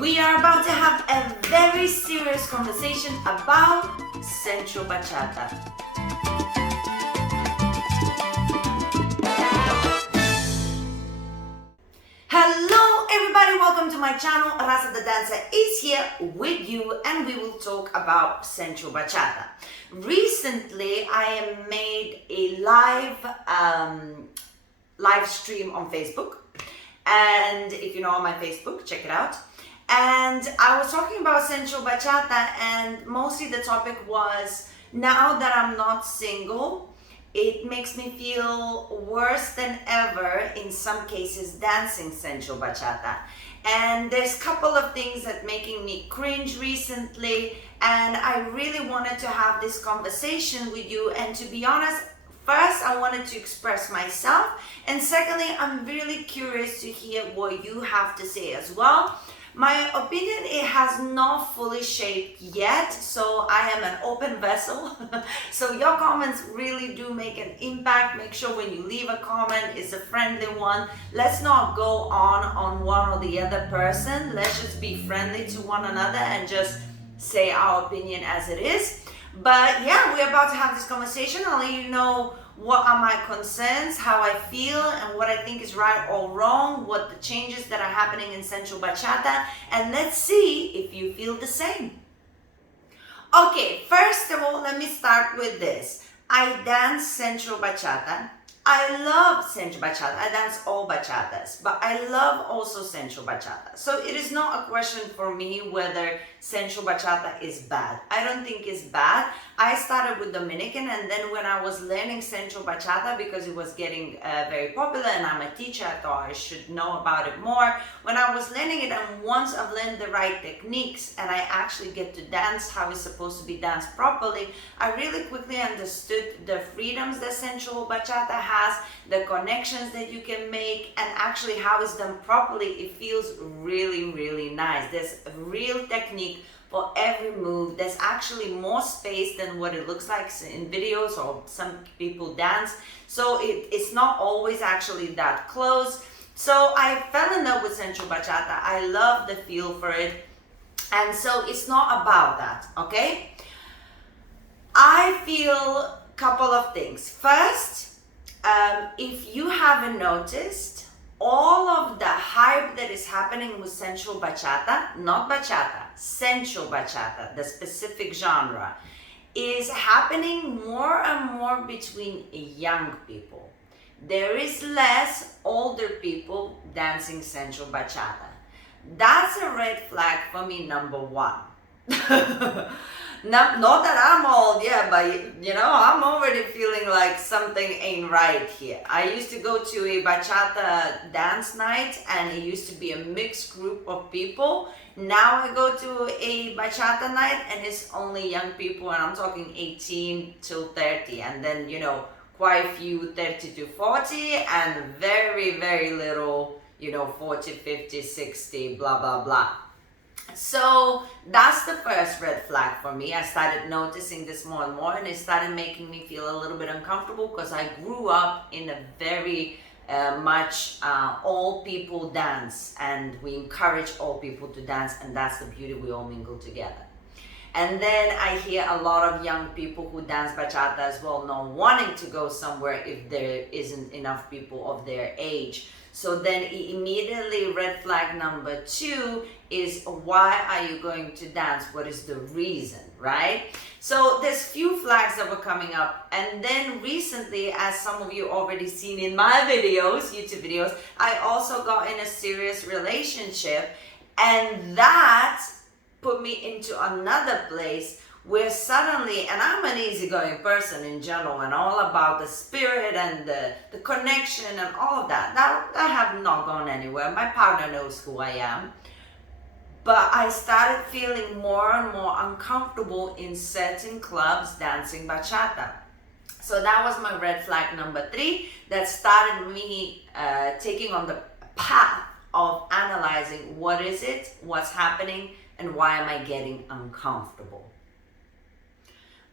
We are about to have a very serious conversation about sensual bachata. Hello everybody, welcome to my channel. Rasa the dancer is here with you and we will talk about sensual bachata. Recently I made a live stream on Facebook, and if you know on my Facebook, check it out. And I was talking about sensual bachata, and mostly the topic was, now that I'm not single, it makes me feel worse than ever in some cases dancing sensual bachata. And there's a couple of things that making me cringe recently, and I really wanted to have this conversation with you. And to be honest, first I wanted to express myself, and secondly I'm really curious to hear what you have to say as well. My opinion, it has not fully shaped yet, so I am an open vessel. So your comments really do make an impact. Make sure when you leave a comment, it's a friendly one. Let's not go on one or the other person. Let's just be friendly to one another and just say our opinion as it is. But yeah, we're about to have this conversation. I'll let you know what are my concerns, how I feel, and what I think is right or wrong, what the changes that are happening in sensual bachata, and let's see if you feel the same. Okay, first of all, let me start with this. I dance sensual bachata. I love sensual bachata. I dance all bachatas, but I love also sensual bachata. So it is not a question for me whether sensual bachata is bad. I don't think it's bad. I started with Dominican, and then when I was learning sensual bachata, because it was getting very popular and I'm a teacher, I thought I should know about it more. When I was learning it, and once I've learned the right techniques and I actually get to dance how it's supposed to be danced properly, I really quickly understood the freedoms that sensual bachata has, the connections that you can make, and actually how it's done properly. It feels really, really nice. There's a real technique for every move. There's actually more space than what it looks like in videos or some people dance. So it's not always actually that close. So I fell in love with sensual bachata. I love the feel for it. And so it's not about that, okay? I feel a couple of things. First, if you haven't noticed, all of the hype that is happening with sensual bachata, not bachata, sensual bachata, the specific genre, is happening more and more between young people. There is less older people dancing sensual bachata. That's a red flag for me, number one. Not that I'm old, yeah, but you know, I'm already feeling like something ain't right here. I used to go to a bachata dance night, and it used to be a mixed group of people. Now I go to a bachata night and it's only young people, and I'm talking 18 till 30, and then, you know, quite a few 30 to 40, and very, very little, you know, 40, 50, 60, blah, blah, blah. So that's the first red flag for me. I started noticing this more and more, and it started making me feel a little bit uncomfortable, because I grew up in a very much all people dance, and we encourage all people to dance, and that's the beauty. We all mingle together. And then I hear a lot of young people who dance bachata as well, not wanting to go somewhere if there isn't enough people of their age. So then immediately red flag number two is, why are you going to dance? What is the reason, right? So there's few flags that were coming up. And then recently, as some of you already seen in my videos, YouTube videos, I also got in a serious relationship, and that put me into another place where suddenly, and I'm an easygoing person in general, and all about the spirit and the connection and all of that. That I have not gone anywhere. My partner knows who I am. But I started feeling more and more uncomfortable in certain clubs dancing bachata. So that was my red flag number three, that started me taking on the path of analyzing what is it, what's happening, and why am I getting uncomfortable.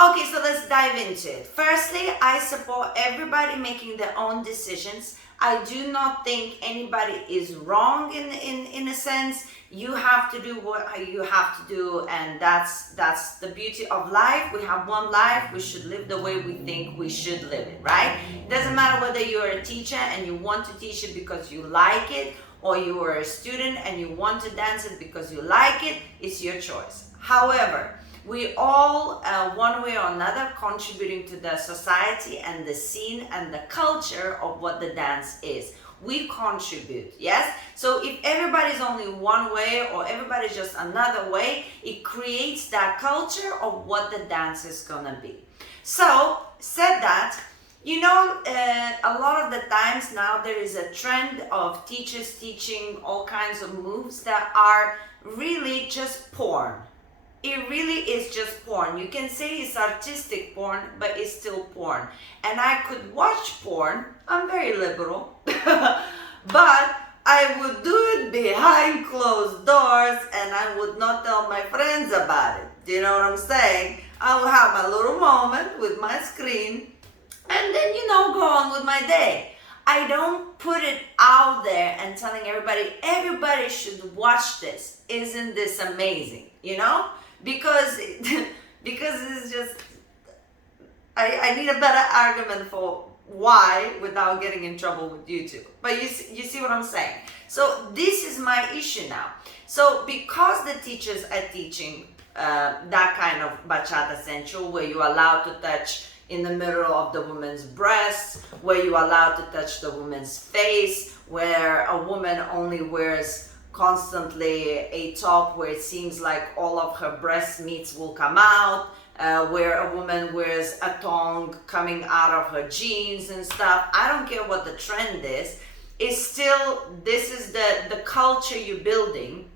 Okay, so let's dive into it. Firstly, I support everybody making their own decisions. I do not think anybody is wrong in a sense. You have to do what you have to do, and that's the beauty of life. We have one life. We should live the way we think we should live it, right? It doesn't matter whether you're a teacher and you want to teach it because you like it, or you are a student and you want to dance it because you like it. It's your choice. However, we all, one way or another, contributing to the society and the scene and the culture of what the dance is. We contribute, yes? So if everybody's only one way or everybody's just another way, it creates that culture of what the dance is gonna be. So, said that, you know, a lot of the times now there is a trend of teachers teaching all kinds of moves that are really just porn. It really is just porn. You can say it's artistic porn, but it's still porn. And I could watch porn. I'm very liberal. But I would do it behind closed doors and I would not tell my friends about it. Do you know what I'm saying? I will have my little moment with my screen and then, you know, go on with my day. I don't put it out there and telling everybody should watch this. Isn't this amazing? You know? Because it's just, I need a better argument for why without getting in trouble with YouTube. But you see what I'm saying? So this is my issue now. So because the teachers are teaching that kind of bachata sensual, where you're allowed to touch in the middle of the woman's breasts, where you're allowed to touch the woman's face, where a woman only wears constantly a top where it seems like all of her breast meats will come out, where a woman wears a thong coming out of her jeans and stuff. I don't care what the trend is. It's still, this is the culture you're building.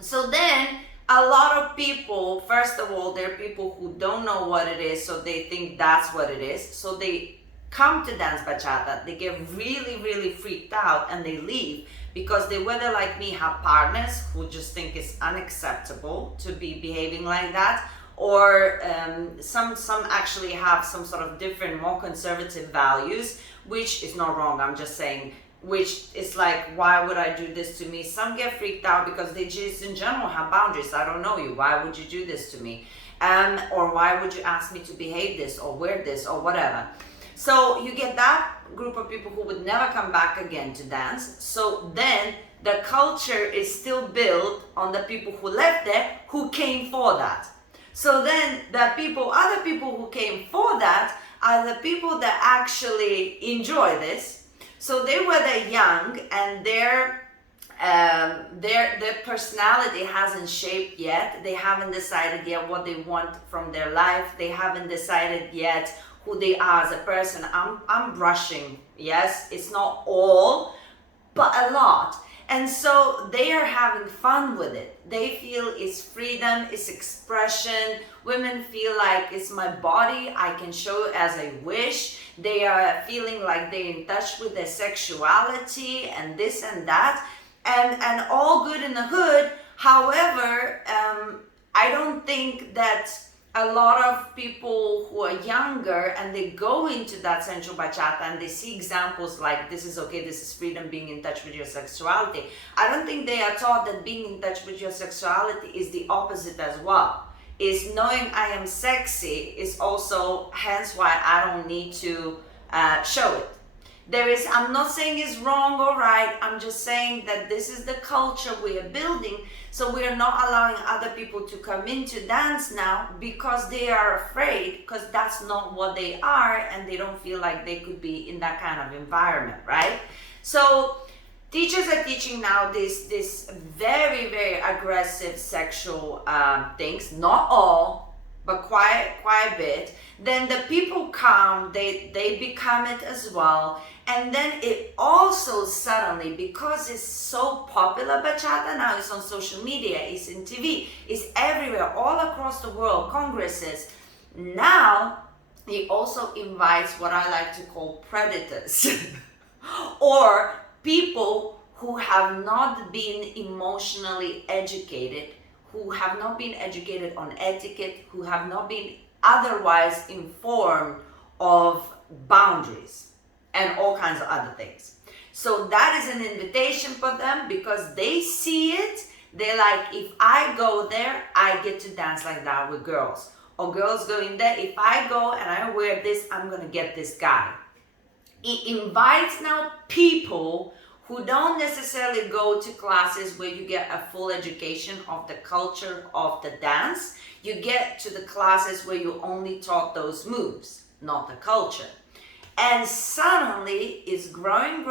So then a lot of people, first of all, there are people who don't know what it is, so they think that's what it is. So they come to dance bachata, they get really, really freaked out and they leave, because they, whether like me, have partners who just think it's unacceptable to be behaving like that, or some actually have some sort of different, more conservative values, which is not wrong. I'm just saying, which is like, why would I do this to me? Some get freaked out because they just in general have boundaries. I don't know you. Why would you do this to me? Or why would you ask me to behave this or wear this or whatever? So you get that group of people who would never come back again to dance. So then the culture is still built on the people who left there, who came for that. So then the people, other people who came for that are the people that actually enjoy this. So they were the young, and their personality hasn't shaped yet. They haven't decided yet what they want from their life. They haven't decided yet who they are as a person. I'm brushing, yes, it's not all, but a lot. And so they are having fun with it. They feel it's freedom, it's expression. Women feel like it's my body, I can show it as I wish. They are feeling like they're in touch with their sexuality and this and that, and all good in the hood. However, I don't think that a lot of people who are younger and they go into that sensual bachata and they see examples like this is okay, this is freedom, being in touch with your sexuality. I don't think they are taught that being in touch with your sexuality is the opposite as well. Is knowing I am sexy is also, hence why I don't need to show it. There is, I'm not saying it's wrong or right, I'm just saying that this is the culture we are building, so we are not allowing other people to come into dance now because they are afraid, because that's not what they are and they don't feel like they could be in that kind of environment, right? So teachers are teaching now this very, very aggressive sexual things, not all, but quite a bit. Then the people come, they become it as well. And then it also suddenly, because it's so popular, bachata now is on social media, it's in TV, it's everywhere, all across the world, congresses. Now, it also invites what I like to call predators or people who have not been emotionally educated, who have not been educated on etiquette, who have not been otherwise informed of boundaries and all kinds of other things. So that is an invitation for them because they see it, They're like, if I go there, I get to dance like that with girls. Or girls go in there, if I go and I wear this, I'm gonna get this guy. It invites now people who don't necessarily go to classes where you get a full education of the culture of the dance. You get to the classes where you only taught those moves, not the culture. And suddenly it's growing,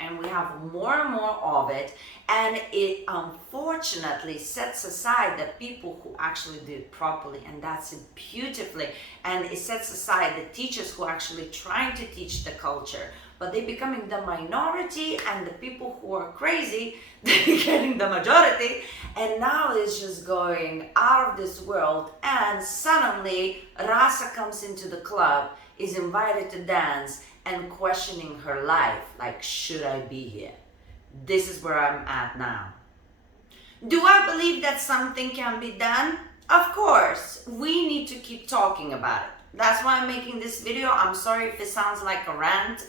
and we have more and more of it. And it unfortunately sets aside the people who actually do it properly, and that's it beautifully. And it sets aside the teachers who are actually trying to teach the culture, but they're becoming the minority, and the people who are crazy, they're getting the majority. And now it's just going out of this world. And suddenly Rasa comes into the club, is invited to dance, and questioning her life, like, should I be here? This is where I'm at now. Do I believe that something can be done? Of course. We need to keep talking about it. That's why I'm making this video. I'm sorry if it sounds like a rant.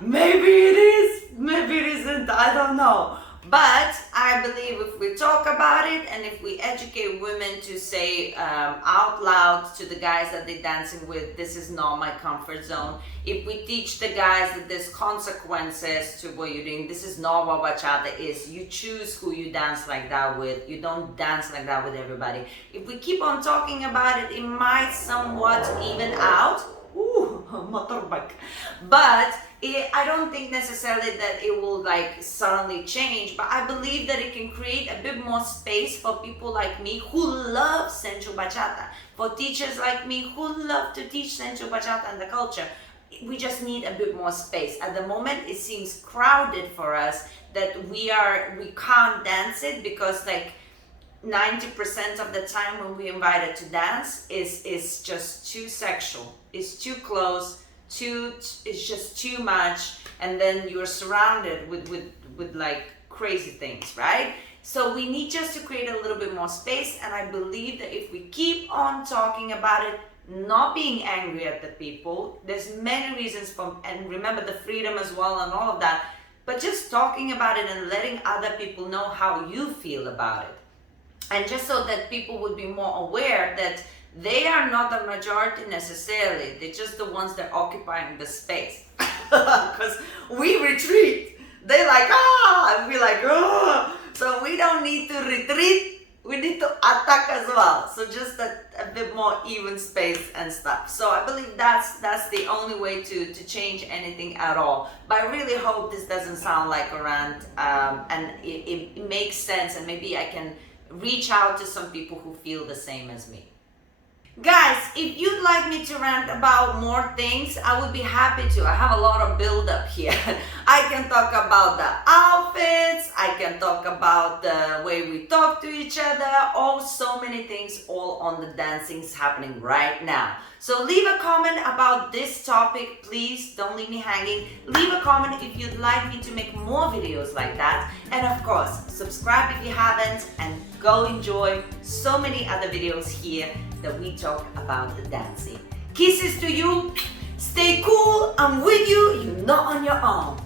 Maybe it is, maybe it isn't, I don't know. But I believe if we talk about it, and if we educate women to say out loud to the guys that they're dancing with, this is not my comfort zone. If we teach the guys that there's consequences to what you're doing, this is not what bachata is. You choose who you dance like that with. You don't dance like that with everybody. If we keep on talking about it, it might somewhat even out. Ooh, motorbike. But I don't think necessarily that it will like suddenly change, but I believe that it can create a bit more space for people like me who love sensual bachata, for teachers like me who love to teach sensual bachata and the culture. We just need a bit more space. At the moment, it seems crowded for us, that we can't dance it, because like 90% of the time when we invited to dance is just too sexual, it's too close, it's just too much, and then you're surrounded with like crazy things, right? So we need just to create a little bit more space, and I believe that if we keep on talking about it, not being angry at the people, there's many reasons for, and remember the freedom as well and all of that, but just talking about it and letting other people know how you feel about it. And just so that people would be more aware that they are not the majority necessarily, they're just the ones that are occupying the space. Because we retreat, they like, and we like, oh. So we don't need to retreat, we need to attack as well. So just a bit more even space and stuff. So I believe that's the only way to change anything at all. But I really hope this doesn't sound like a rant, and it makes sense, and maybe I can reach out to some people who feel the same as me. Guys, if you'd like me to rant about more things, I would be happy to. I have a lot of build up here. I can talk about the outfits, I can talk about the way we talk to each other, so many things, all on the dancings happening right now. So leave a comment about this topic, please. Don't leave me hanging. Leave a comment if you'd like me to make more videos like that. And of course, subscribe if you haven't, and go enjoy so many other videos here that we talk about the dancing. Kisses to you. Stay cool. I'm with you. You're not on your own.